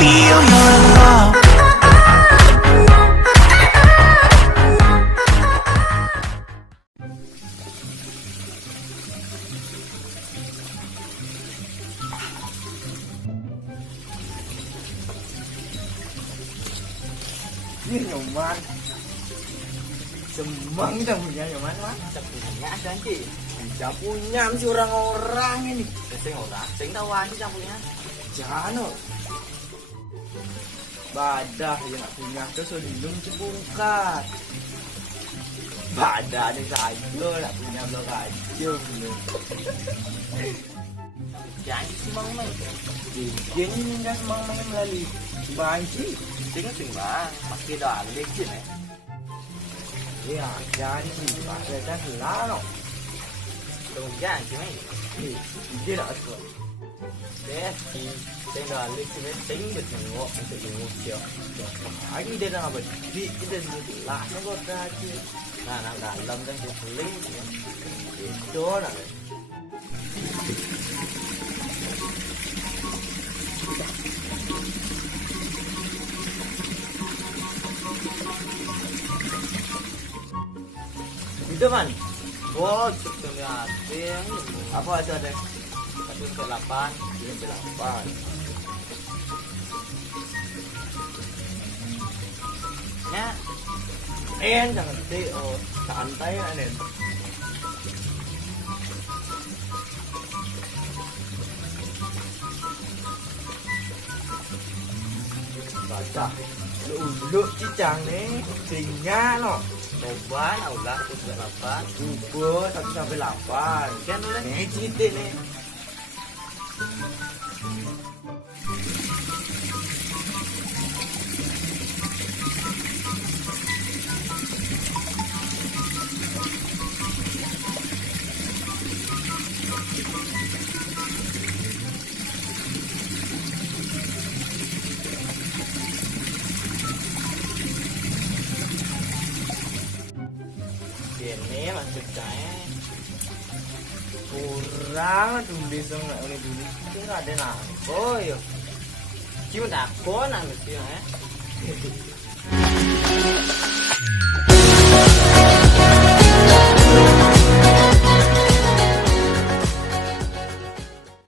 feel your love. Nyoman semang kita punya Nyoman mah kita punya janji kita punya si orang-orang ini sing orang sing tahu aja punya jangan badah yang nggak punya tuh sebelum cebungkat badah ada saja nggak punya blok aja janji semang main ini nggak semang main melalui banci sing bang pakai doang lecin ya janji pakai kan lano tuh janji main dia nak tu deh sing doang lecin sing betul untuk diusir lagi dia nak berdiri kita lah nak berdiri nah dalam kan tu peling itu nak itu man, wow cukup liatin, apa aja deh, 1,8, 1,8. Ya, jangan sedih, santai ya nen. Baca, lu cicang nih, tinggal no. Coba ulah 1,8 ubah 1 sampai 8 kan udah nih cite nih ini maksud saya kurang tuh bisa nggak oleh dulu itu nggak ada nangko yo cuma nangko nangis ya